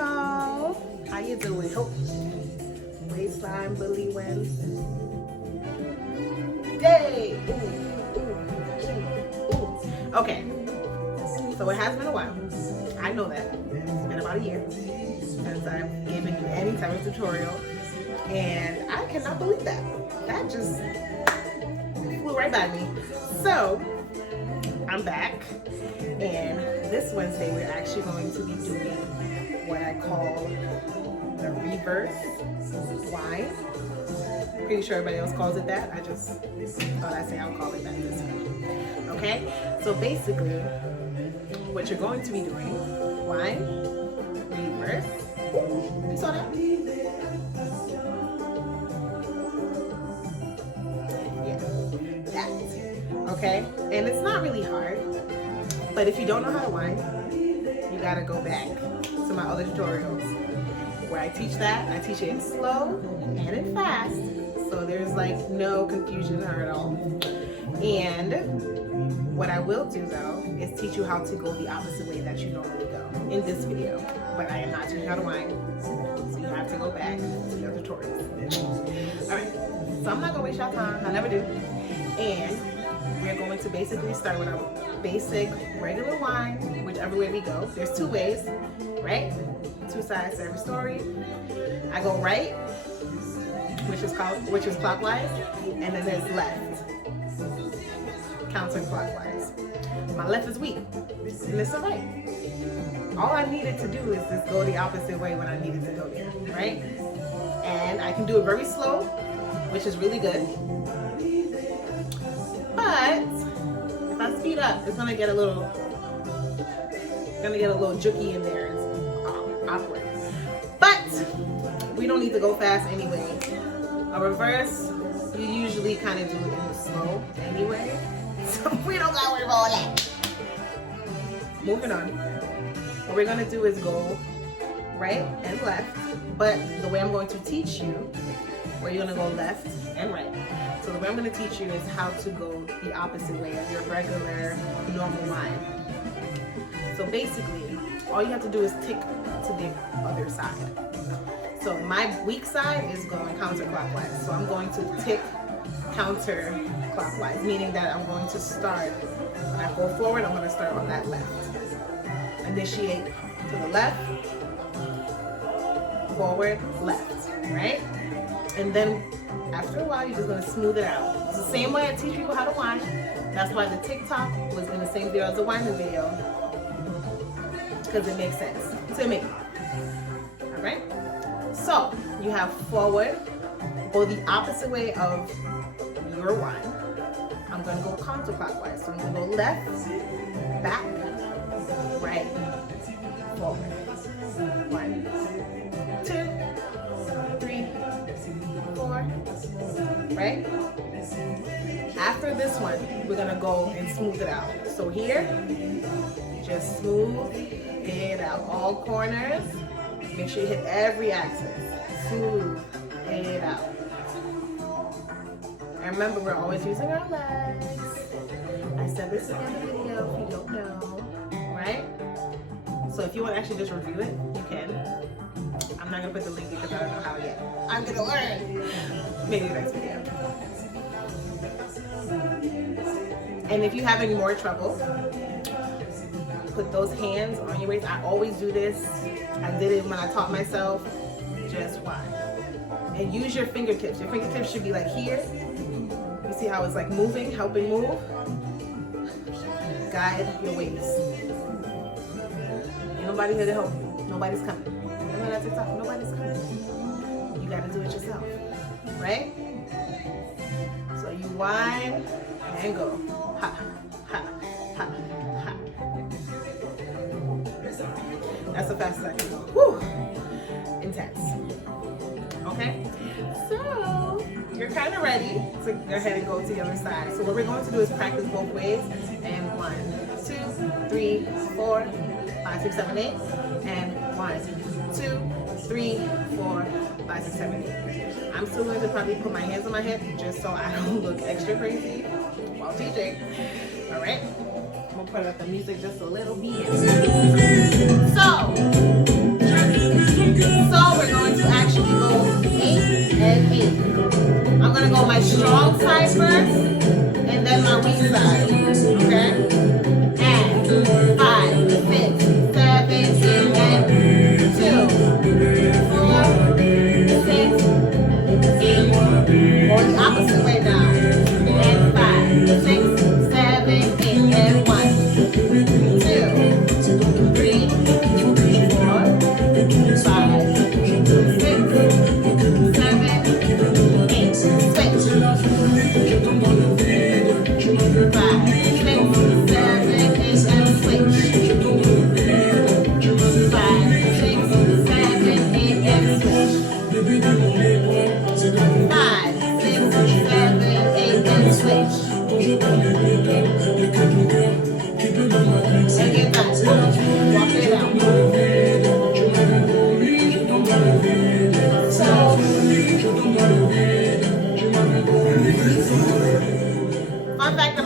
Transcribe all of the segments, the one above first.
y'all. How you doing? Hope waistline bully wins. Day. Ooh. Okay. So it has been a while. I know that. It's been about a year since I've given you any type of tutorial, and I cannot believe that. That just flew right by me. So I'm back, and this Wednesday we're actually going to be doing what I call the reverse whine. Pretty sure everybody else calls it that. I just thought I'd say I'll call it that this week. Okay? So basically, what you're going to be doing, whine, reverse. You saw that? Yeah. That. Okay? And it's not really hard, but if you don't know how to whine, you gotta go back to my other tutorials where I teach that. I teach it in slow and in fast, so there's like no confusion at all. And what I will do though is teach you how to go the opposite way that you normally go in this video. But I am not teaching you how to whine, so you have to go back to your tutorials. Alright, so I'm not gonna waste your time, I never do. And we're going to basically start with our basic regular whine, whichever way we go. There's two ways, right? Two sides to every story. I go right, which is clockwise, and then there's left, counterclockwise. My left is weak, and it's the right. All I needed to do is just go the opposite way when I needed to go there, right? And I can do it very slow, which is really good. But if I speed up, it's gonna get a little jukey in there. It's awkward. But we don't need to go fast anyway. A reverse, you usually kind of do it in the slow anyway, so we don't gotta worry about all that. Moving on. What we're gonna do is go right and left, but the way I'm going to teach you, where you're gonna go left and right. So the way I'm going to teach you is how to go the opposite way of your regular, normal whine. So basically, all you have to do is tick to the other side. So my weak side is going counterclockwise. So I'm going to tick counterclockwise, meaning that I'm going to start, when I go forward, I'm going to start on that left. Initiate to the left, forward, left, right? And then after a while, you're just going to smooth it out. It's the same way I teach people how to whine. That's why the TikTok was in the same video as the whining video, because it makes sense to me. All right? So you have forward, go the opposite way of your whine. I'm going to go counterclockwise. So I'm going to go left, back, right, forward. 1, 2, 3, 4, right? After this one, we're gonna go and smooth it out. So here, just smooth it out. All corners, make sure you hit every axis. Smooth it out. And remember, we're always using our legs. I said this in the video if you don't know, right? So if you want to actually just review it, you can. I'm not gonna put the link because I don't know how yet. I'm gonna learn. Maybe next video. And if you have any more trouble, put those hands on your waist. I always do this. I did it when I taught myself. Just whine. And use your fingertips. Your fingertips should be like here. You see how it's like moving, helping move? Guide your waist. Ain't nobody here to help you. Nobody's coming. Remember that TikTok? Nobody's coming. You gotta do it yourself. Right? So you whine and go. Ha, ha, ha, ha. That's the fastest I can go. Whew. Intense. Okay? So you're kind of ready to go ahead and go to the other side. So what we're going to do is practice both ways. And 1, 2, 3, 4, 5, 6, 7, 8. And 1, 2, 3, 4, 5, 6, 7, 8. I'm still going to probably put my hands on my hip just so I don't look extra crazy while teaching. All right? I'm going to put up the music just a little bit. So,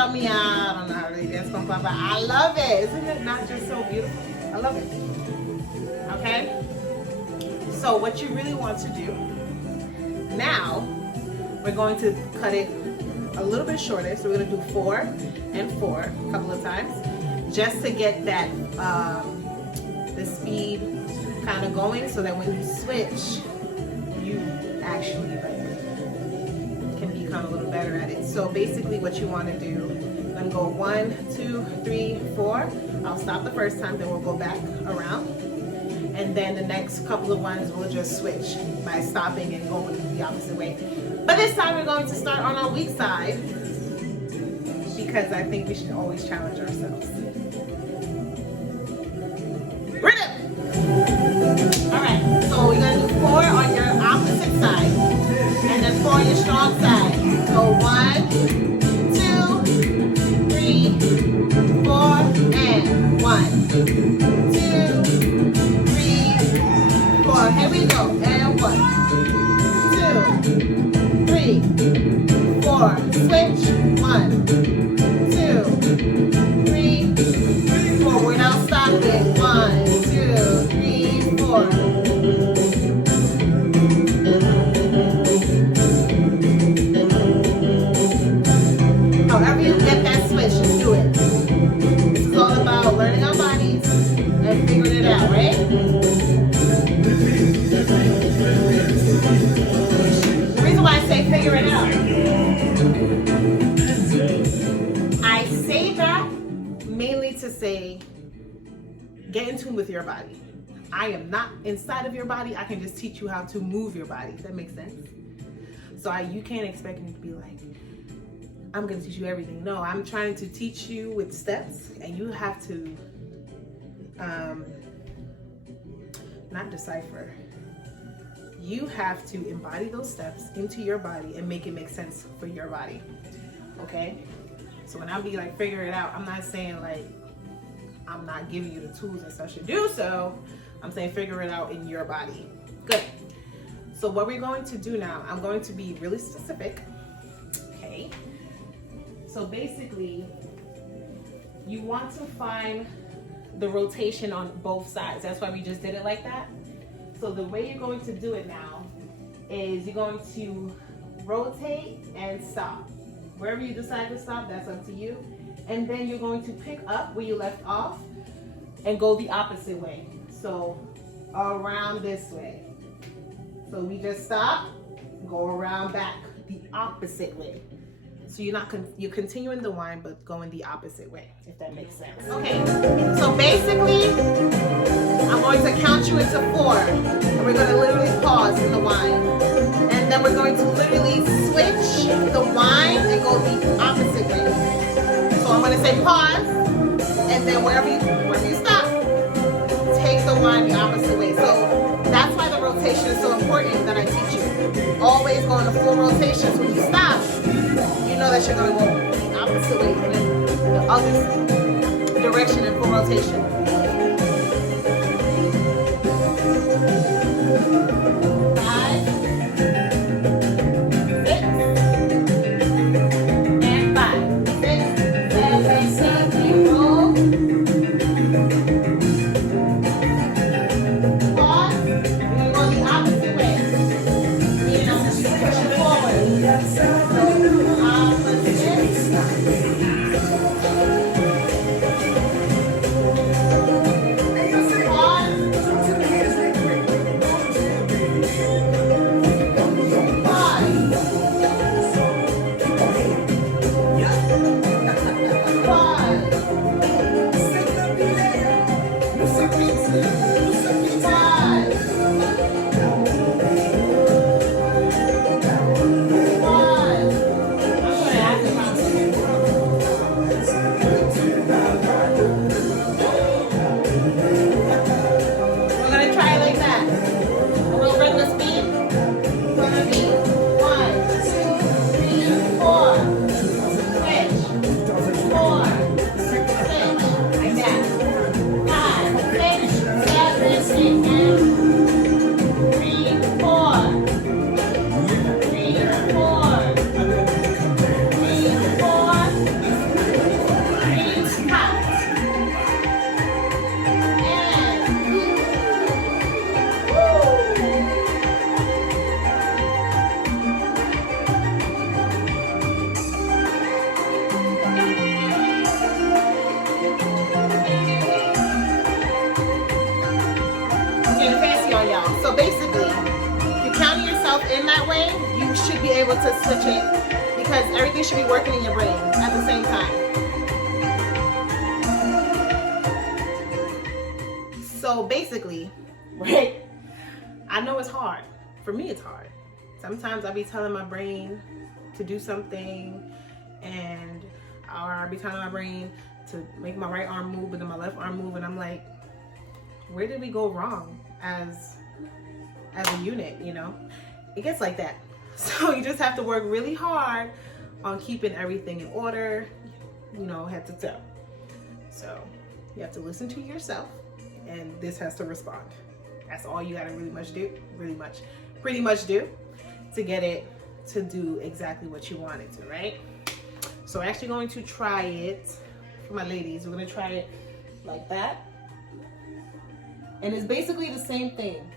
about me. I don't know how to really dance compa, but I love it. Isn't it not just so beautiful? I love it. Okay? So what you really want to do, now we're going to cut it a little bit shorter. So we're going to do 4 and 4 a couple of times just to get that the speed kind of going, so that when you switch, you actually can become a little better at it. So basically what you want to do, I'm going to go 1, 2, 3, 4. I'll stop the first time, then we'll go back around. And then the next couple of ones we'll just switch by stopping and going the opposite way. But this time we're going to start on our weak side, because I think we should always challenge ourselves. Rhythm! Alright, so we're going to do 4 on your opposite side, and then 4 on your strong side. So 1, 2, 3, 4, and 1, 2, 3, 4. Here we go. And 1, 2, 3, 4. Switch. 1, 2, 3, 4. We're now stopping. 1, 2, 3, 4. However you get that switch, just do it. This is all about learning our bodies and figuring it out, right? The reason why I say figure it out, I say that mainly to say get in tune with your body. I am not inside of your body. I can just teach you how to move your body. Does that make sense? So you can't expect me to be like, I'm going to teach you everything. No, I'm trying to teach you with steps, and you have to not decipher. You have to embody those steps into your body and make it make sense for your body. Okay? So when I be like, figure it out, I'm not saying like, I'm not giving you the tools and such to do so. I'm saying figure it out in your body. Good. So what we're going to do now, I'm going to be really specific. Okay? So basically, you want to find the rotation on both sides. That's why we just did it like that. So the way you're going to do it now is you're going to rotate and stop. Wherever you decide to stop, that's up to you. And then you're going to pick up where you left off and go the opposite way. So around this way. So we just stop, go around back the opposite way. So you're continuing the whine, but going the opposite way, if that makes sense. Okay, so basically, I'm going to count you into 4, and we're going to literally pause in the whine. And then we're going to literally switch the whine and go the opposite way. So I'm going to say pause, and then wherever you stop, take the whine the opposite way. So that's why the rotation is so important that I teach you. Always go in the full rotation. So when you stop, you know that you're going to go the opposite way and then the other direction in full rotation. 5, 6, and 5, 6, 7, 8, roll. Pause. We're going to go the opposite way. Meaning I'm just pushing forward. getting fancy on y'all. So basically, if you're counting yourself in that way, you should be able to switch it because everything should be working in your brain at the same time. So basically, right? I know it's hard. For me, it's hard. Sometimes I'll be telling my brain to do something, or I'll be telling my brain to make my right arm move, but then my left arm move, and I'm like, where did we go wrong as a unit, you know? It gets like that. So you just have to work really hard on keeping everything in order, you know, head to toe. So you have to listen to yourself, and this has to respond. That's all you gotta pretty much do to get it to do exactly what you want it to, right? So we're actually going to try it for my ladies. We're gonna try it like that. And it's basically the same thing,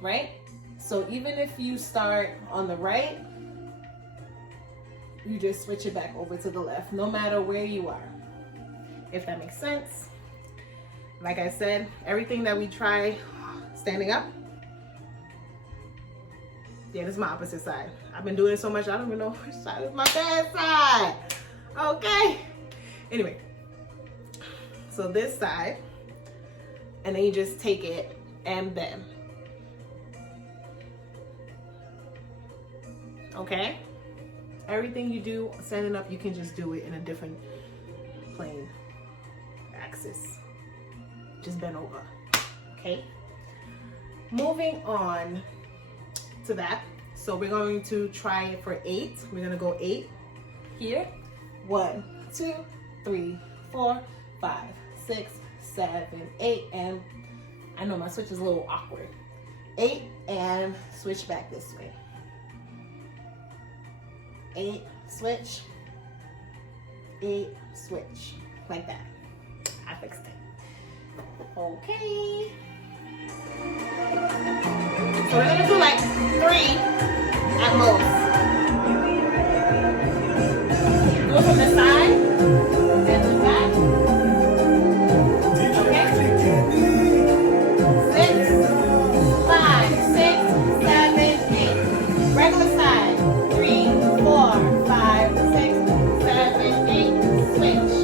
right? So even if you start on the right, you just switch it back over to the left, no matter where you are, if that makes sense. Like I said, everything that we try standing up, yeah, this is my opposite side. I've been doing it so much, I don't even know which side is my bad side. Okay. Anyway, so this side, and then you just take it and bend. Okay? Everything you do standing up, you can just do it in a different plane axis. Just bend over. Okay? Moving on to that. So we're going to try it for 8. We're going to go 8 here. 1, 2, 3, 4, 5, 6, 7, 8, and I know my switch is a little awkward. 8 and switch back this way. 8, switch. 8, switch. Like that. I fixed it. Okay. So we're gonna do like 3 at most. Do it from the side and the back. Okay. 6, 5, 6, 7, 8. Regular side. 3, 4, 5, 6, 7, 8. Switch.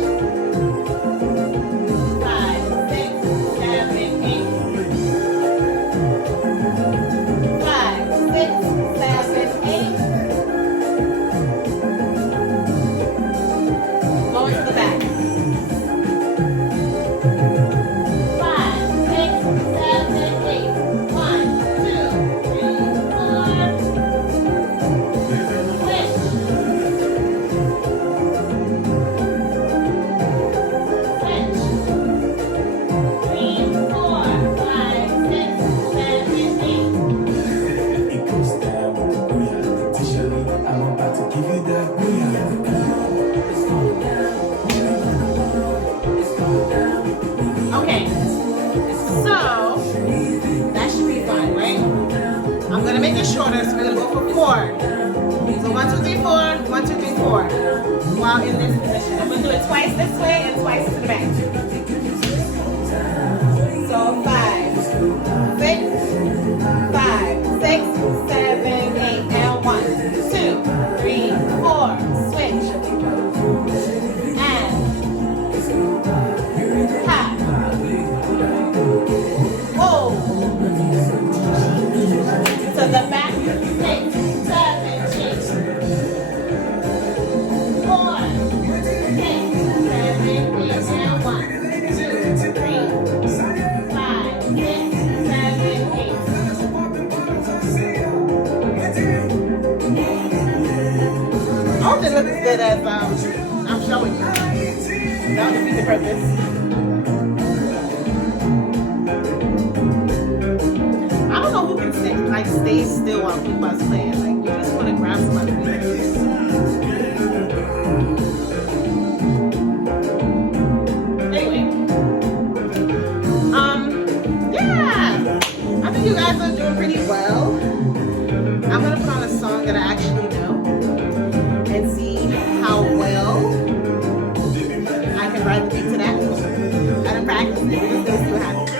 5, 6, 7, 8. 5, 6, 7, 8. Going to the back. 5, 6, 7, 8. 1, 2, 3, 4. Switch. 3, 4, 5, 6, 7, 8. It goes down with the booyah. Officially, I'm about to give you that booyah. It's going down. It's going down. Okay, so that should be fine, right? I'm gonna make it shorter, so we're gonna go for 4. So 1, 2, 3, 4, 1, 2, 3, 4. While in this position, I'm gonna do it twice this way and twice to the back. So 5, 6, 5, 6, 7, 8, and 1, 2, 3, 4. Switch and high. Oh, to the back. 6, 7, 8. 4, 6, 7, 8, and 1, 2, 3, 5, 6, 7, 8. I hope it looks as good as I'm showing you. That would defeat the purpose. I don't know who can stay still while Pupa's playing. Like, you just want to grab somebody. Anyway, yeah, I think you guys are doing pretty well. I'm gonna put on a song that I actually know and see how well I can ride the beat to that. I didn't practice it. We're just gonna see what happens.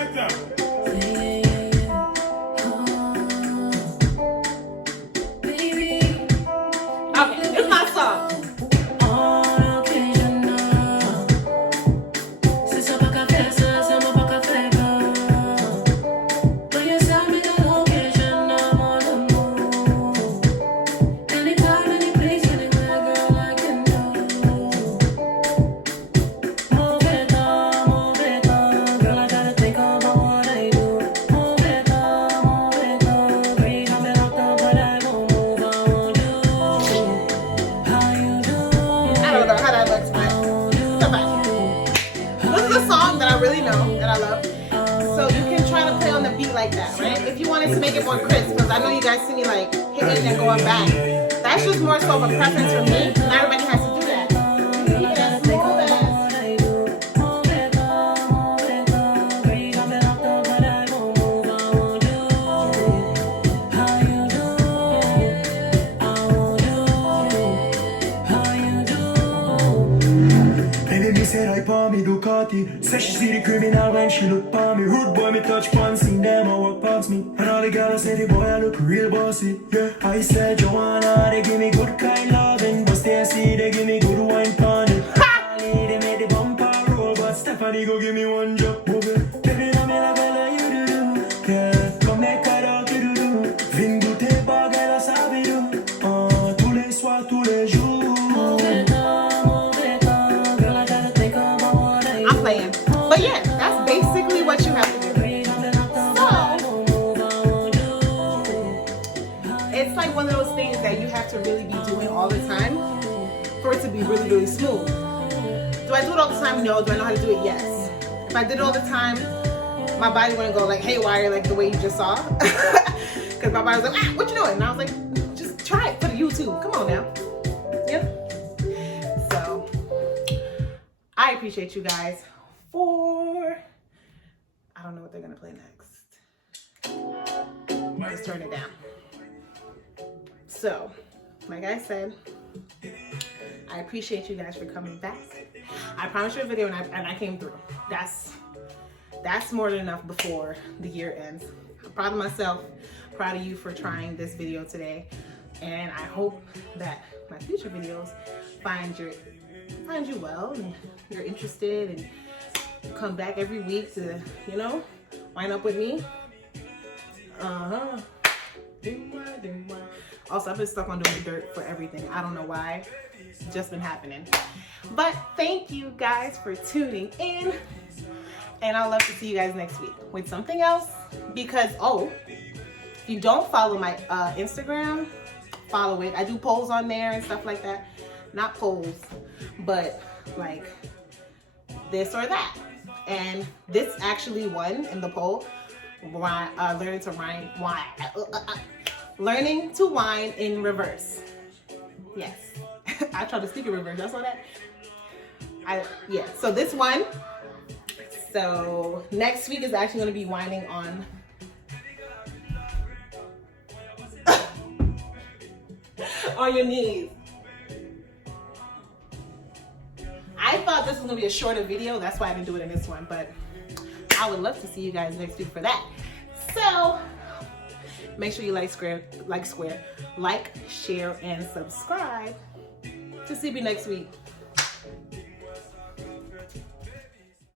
gotta play on the beat like that, right? If you wanted to make it more crisp, because I know you guys see me like hitting and going back. That's just more so of a preference for me. Not everybody has to do that. You can have small ass. Say like pa me Ducati. Say she see the criminal when she look pa me. Rude boy me touch pants, sing them I walk past me. And all the girls say the boy I look real bossy. Yeah, I said Joanna, they give me good kind loving. But Stacy, they give me good wine pony. They made the bumper roll, but Stephanie go give me one drop. Move it, baby, now me like I you do do. Yeah, come make a dog you do do. Vin goûter pas qu'elle a sa vie do. Tous les soirs, tous les jours. But yeah, that's basically what you have to do. So, it's like one of those things that you have to really be doing all the time for it to be really, really smooth. Do I do it all the time? No. Do I know how to do it? Yes. If I did it all the time, my body wouldn't go like haywire like the way you just saw. Because my body was like, ah, what you doing? And I was like, just try it for the YouTube. Come on now. Yeah. So, I appreciate you guys. I don't know what they're gonna play next. Just turn it down. So, like I said, I appreciate you guys for coming back. I promised you a video and I came through. That's more than enough before the year ends. I'm proud of myself, proud of you for trying this video today, and I hope that my future videos find you well and you're interested and come back every week to, you know, wind up with me. Also, I've been stuck on doing dirt for everything. I don't know why. It's just been happening. But thank you guys for tuning in. And I'll love to see you guys next week with something else. Because, if you don't follow my Instagram, follow it. I do polls on there and stuff like that. Not polls, but like this or that. And this actually won in the poll. Learning to whine in reverse. Yes. I tried to speak in reverse. Y'all saw that? Yeah. So this one. So next week is actually going to be whining on on your knees. I thought this was gonna be a shorter video, that's why I didn't do it in this one, but I would love to see you guys next week for that. So make sure you like, share, and subscribe to see me next week.